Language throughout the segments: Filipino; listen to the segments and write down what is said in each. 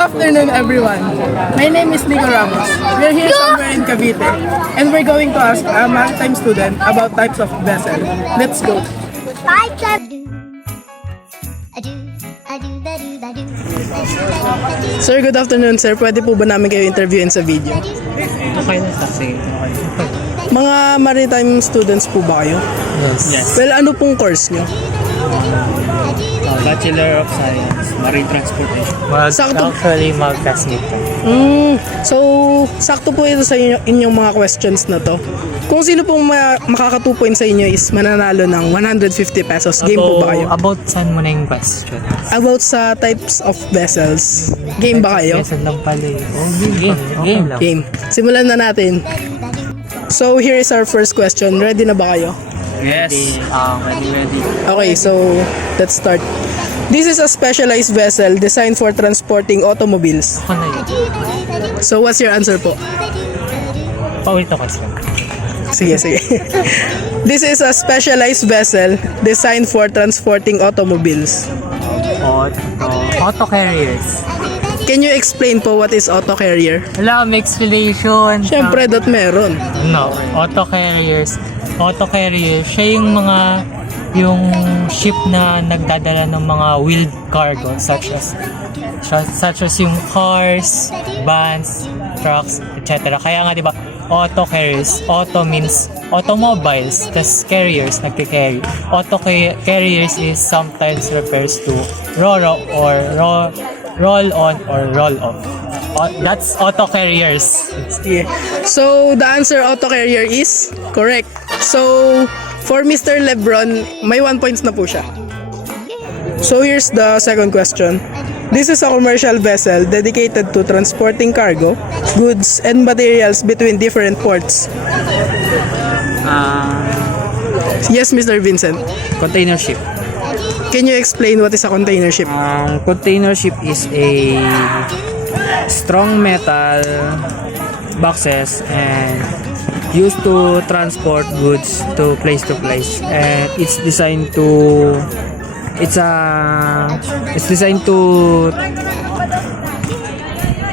afternoon, everyone. My name is Nico Ramos. We're here somewhere in Cavite, and we're going to ask a maritime student about types of vessel. Let's go. Sir, good afternoon, sir. Pwede po ba namin kayo interviewin sa video? Okay na kasi. Mga maritime students po ba kayo? Yes. Well, ano pong course nyo? Bachelor of Science, Marine Transportation. Sakto. Actually, mag-classmate ka. So, sakto po ito sa inyong mga questions na to. Kung sino pong makaka 2 points sa inyo is mananalo ng 150 pesos. Game po ba kayo? About saan mo na yung question? About sa types of vessels. Game ba kayo? Yes, lang pala eh. Game lang. Game. Simulan na natin. So, here is our first question. Ready na ba kayo? Yes. Ready. Okay, so let's start. This is a specialized vessel designed for transporting automobiles. Ako na yun. So, what's your answer po? Paulit ako sila. Sige. This is a specialized vessel designed for transporting automobiles. Auto carriers. Can you explain po what is auto carrier? Wala, may explanation. Siyempre, that meron. No, auto carriers. Auto carrier, siya yung ship na nagdadala ng mga wheeled cargo such as yung cars, vans, trucks, etc. Kaya nga 'di ba, auto carriers, auto means automobiles, tas carriers nagke-carry. Auto carriers is sometimes refers to roll on or roll off. That's auto carriers. Yeah. So, the answer auto carrier is correct. So, for Mr. Lebron, may 1 points na po siya. So, here's the second question. This is a commercial vessel dedicated to transporting cargo, goods, and materials between different ports. Yes, Mr. Vincent. Container ship. Can you explain what is a container ship? Container ship is a strong metal boxes and used to transport goods to place, and it's designed to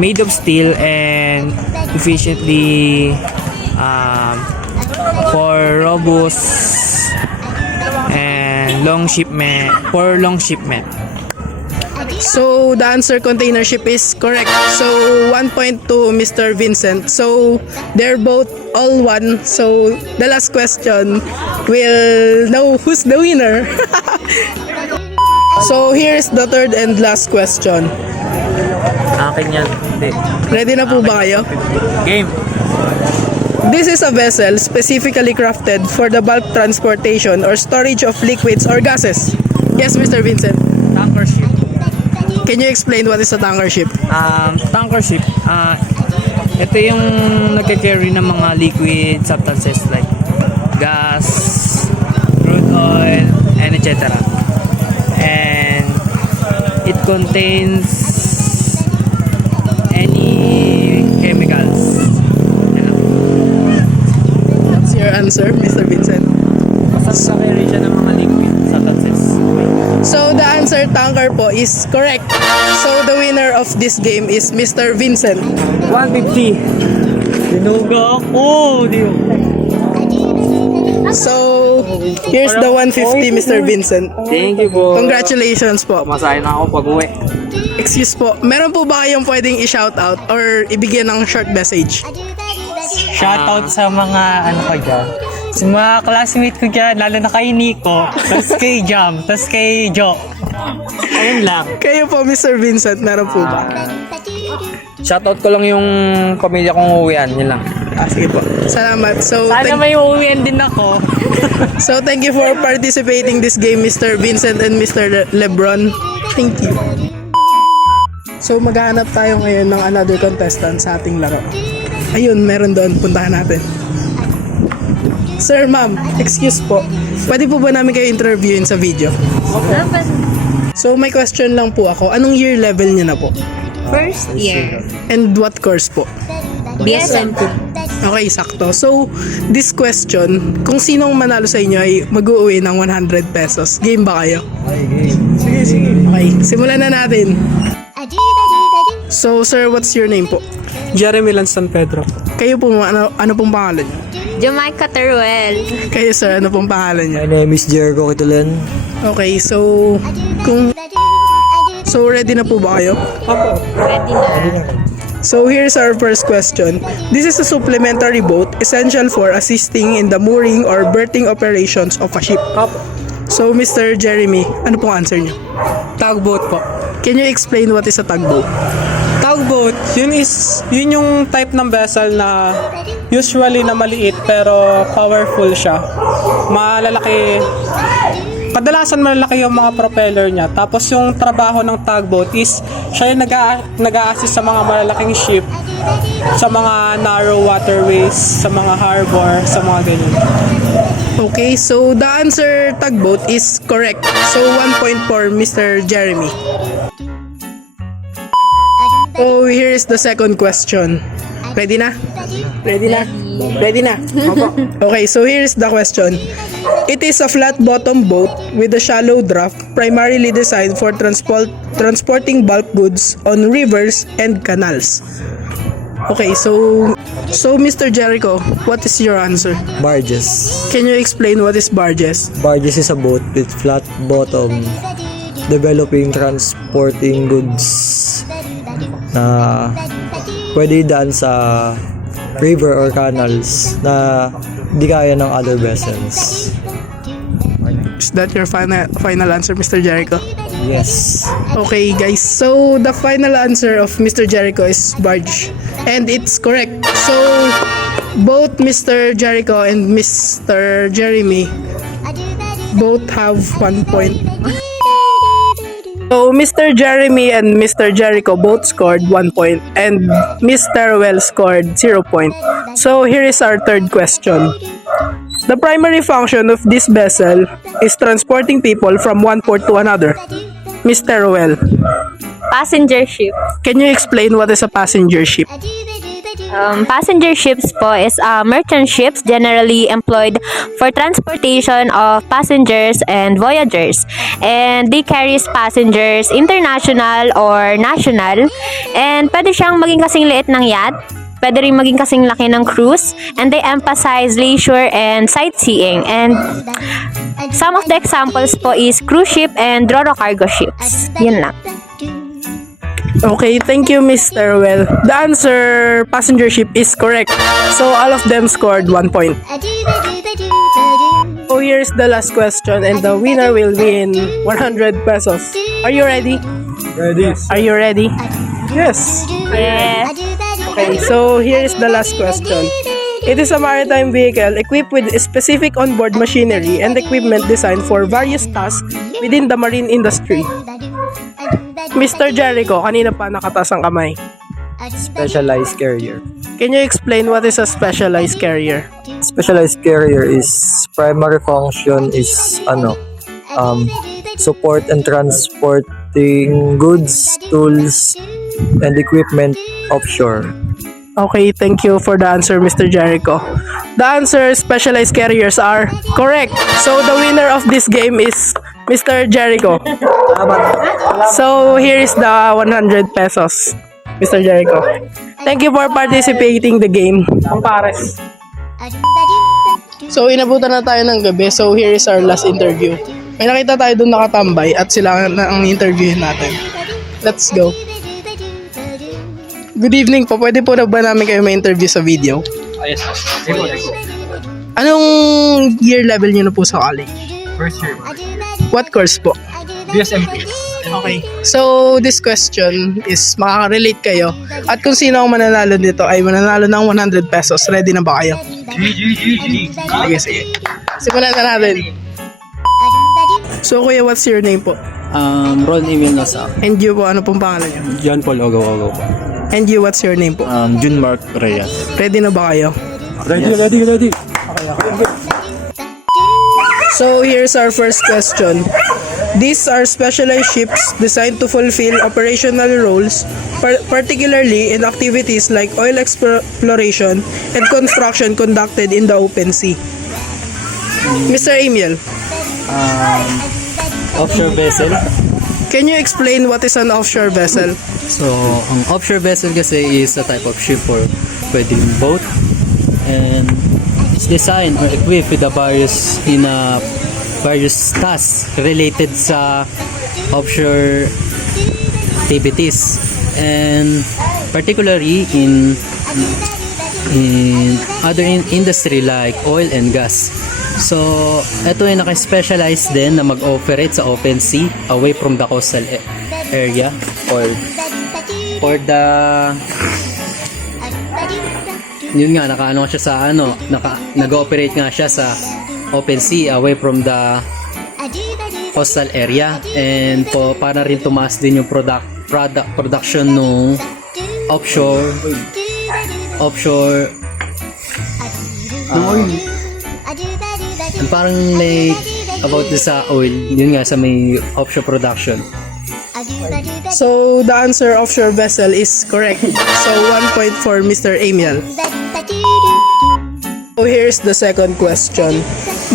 made of steel and efficiently for robust and long shipment. So, the answer container ship is correct. So, 1 point to Mr. Vincent. So, they're both all one. So, the last question will know who's the winner. So, here's the third and last question. Akin yan. Ready na po ba kayo? Game. This is a vessel specifically crafted for the bulk transportation or storage of liquids or gases. Yes, Mr. Vincent. Tanker ship. Can you explain what is a tanker ship? Tanker ship, ito yung nagka-carry ng mga liquid substances like gas, crude oil, and etc. And it contains any chemicals. What's your answer, Mr. Vincent? Basta nagka-carry siya ng mga liquid substances. So, the answer tanker po is correct. So, the winner of this game is Mr. Vincent. 150. Dinuga ako. So, here's the 150, Mr. Vincent. Thank you po. Congratulations po. Masaya na ako pag-uwi. Excuse po, meron po ba kayong pwedeng i-shoutout or ibigyan ng short message? Shoutout sa mga ko dyan. Sa mga classmate ko dyan, lalo na kay Nico, tas kay Jam, tas kay Jo. Ayun lang. Kayo po, Mr. Vincent, meron po ba? Shoutout ko lang yung pamilya kong uwian, yun lang. Sige po. Salamat. So, Sana may uuwian din ako. so thank you for participating this game, Mr. Vincent and Mr. Lebron. Thank you. So, maghahanap tayo ngayon ng another contestant sa ating laro. Ayun, meron doon. Puntahan natin. Sir, ma'am, excuse po. Pwede po ba namin kayo interviewin sa video? So, may question lang po ako. Anong year level niyo na po? First year. And what course po? BSN. Okay, sakto. So, this question, kung sinong manalo sa inyo ay mag-uwi ng 100 pesos. Game ba kayo? Ay, game. Sige. Okay, simulan na natin. So, sir, what's your name po? Jeremy Lan San Pedro. Kayo po, ano pong pangalan niyo? Jamaica Teruel. Kayo, sir, ano pong pangalan niyo? My name is Jericho Kitulen. Okay, so, ready na po ba kayo? Ready na. So here's our first question. This is a supplementary boat essential for assisting in the mooring or berthing operations of a ship. So Mr. Jeremy, ano pong answer niyo? Tugboat po. Can you explain what is a tugboat? Tugboat, yun yung type ng vessel na usually na maliit pero powerful siya. Kadalasan malalaki yung mga propeller niya. Tapos yung trabaho ng tugboat is siya yung nag-a-assist sa mga malalaking ship, sa mga narrow waterways, sa mga harbor, sa mga ganyan. Okay, so the answer tugboat is correct. So 1 point for Mr. Jeremy. So here is the second question. Ready na? Ready na? Ready na? Okay, so here is the question. It is a flat bottom boat with a shallow draft, primarily designed for transporting bulk goods on rivers and canals. Okay, so Mr. Jericho, what is your answer? Barges. Can you explain what is barges? Barges is a boat with flat bottom transporting goods na pwede daan sa river or canals na di kaya ng other vessels. Is that your final answer, Mr. Jericho? Yes. Okay, guys. So the final answer of Mr. Jericho is barge, and it's correct. So both Mr. Jericho and Mr. Jeremy both have 1 point. So Mr. Jeremy and Mr. Jericho both scored 1 point, and Mr. Well scored 0 point. So here is our third question. The primary function of this vessel is transporting people from one port to another. Mr. Well, Passenger ship. can you explain what is a passenger ship? Passenger ships po is merchant ships generally employed for transportation of passengers and voyagers. And they carries passengers international or national. And pwede siyang maging kasing liit ng yacht. Pwede rin maging kasing laki ng cruise. And they emphasize leisure and sightseeing. And some of the examples po is cruise ship and ro-ro cargo ships. Yun lang. Okay, thank you, Mr. Well. The answer, passenger ship, is correct. So all of them scored 1 point. So here's the last question, and the winner will win 100 pesos. Are you ready? Ready. Are you ready? Yes. Yes. Okay, so here is the last question. It is a maritime vehicle equipped with specific onboard machinery and equipment designed for various tasks within the marine industry. Mr. Jericho, kanina pa nakataas ang kamay. Specialized carrier. Can you explain what is a specialized carrier? Specialized carrier is primary function is support and transporting goods, tools, and equipment offshore. Okay, thank you for the answer, Mr. Jericho. The answer, specialized carriers, are correct. So the winner of this game is Mr. Jericho. So here is the 100 pesos, Mr. Jericho. Thank you for participating the game. Pampares. So inabutan na tayo ng gabi. So here is our last interview. May nakita tayo doon nakatambay at sila na ang interviewin natin. Let's go. Good evening po. Pwede po na ba namin kayo ma-interview sa video? Yes. Anong year level nyo na po sa college? First year. What course po? BSMP. Okay. So, this question is makaka-relate kayo. At kung sino ang mananalo nito ay mananalo ng 100 pesos. Ready na ba kayo? Sige, sige. Simulan na natin. So, kuya, what's your name po? Ron Emil Nasa. And you po, ano pong pangalan nyo? John Paul Ogaw po. And you, what's your name po? Jun Mark Reyes. Ready na ba kayo? Ready. So, here's our first question. These are specialized ships designed to fulfill operational roles, particularly in activities like oil exploration and construction conducted in the open sea. Mr. Emil, Offshore vessel. Can you explain what is an offshore vessel? So, ang offshore vessel kasi is a type of ship or pwedeng boat. And it's designed or equipped with the various tasks related sa offshore activities. And particularly in other industry like oil and gas. So, ito ay naka-specialize din na mag-operate sa open sea away from the coastal area or the yun nga, nakaano siya sa nag-ooperate nga siya sa open sea away from the coastal area, and para rin tumaas din yung production ng offshore ng oil. And parang like about sa oil, yun nga sa may offshore production. So, the answer offshore vessel is correct. So, 1 point for Mr. Amiel. So, here's the second question.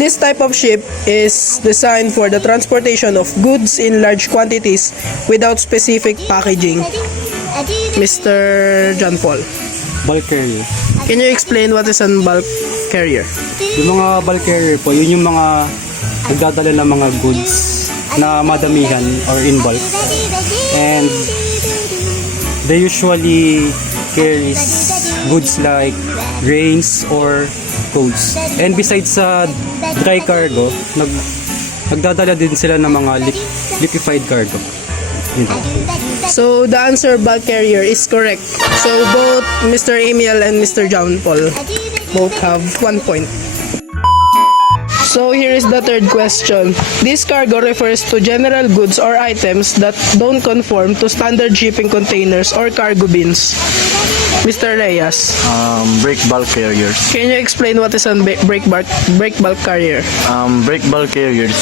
This type of ship is designed for the transportation of goods in large quantities without specific packaging. Mr. John Paul, Bulk carrier. can you explain what is a bulk carrier? Yung mga bulk carrier po, yun yung mga nagdadala ng mga goods na madamihan or in bulk. And they usually carries goods like grains or coals. And besides sa dry cargo, nagdadala din sila ng mga liquefied cargo. Yun. So, the answer bulk carrier is correct. So, both Mr. Amiel and Mr. John Paul both have 1 point. So, here is the third question. This cargo refers to general goods or items that don't conform to standard shipping containers or cargo bins. Mr. Reyes, Break bulk carriers. can you explain what is a break bulk carrier? Break bulk carriers,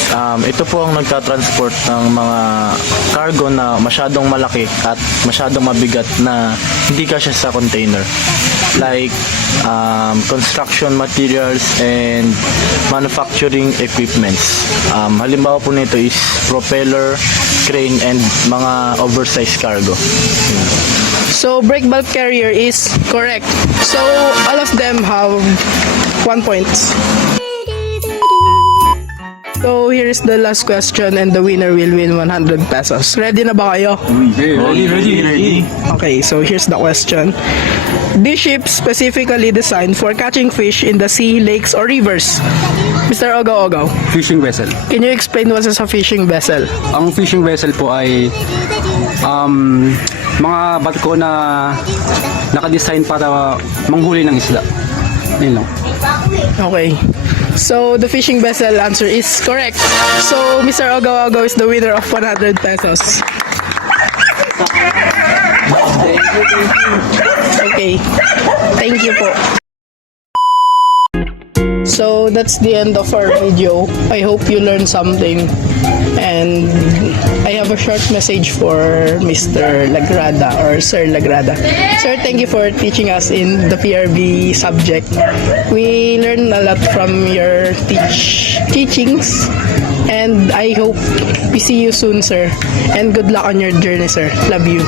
ito po ang nagtatransport ng mga cargo na masyadong malaki at masyadong mabigat na hindi kasya sa container. Like construction materials and manufacturing equipments. Halimbawa po nito is propeller, crane, and mga oversized cargo. So, break bulk carrier is correct. So, all of them have 1 point. So, here's the last question and the winner will win 100 pesos. Ready na ba kayo? Ready. Okay, so here's the question. This ship specifically designed for catching fish in the sea, lakes, or rivers. Mr. Ogaw-Ogaw, Fishing vessel. can you explain what is a fishing vessel? Ang fishing vessel po ay mga barko na nakadesign para manghuli ng isda. Yun lang. Okay. So, the fishing vessel answer is correct. So, Mr. Ogaw-Ogaw is the winner of 100 pesos. Okay. Thank you po. So, that's the end of our video. I hope you learned something. And I have a short message for Mr. Lagrada or Sir Lagrada. Sir, thank you for teaching us in the PRB subject. We learned a lot from your teachings. And I hope we see you soon, sir. And good luck on your journey, sir. Love you.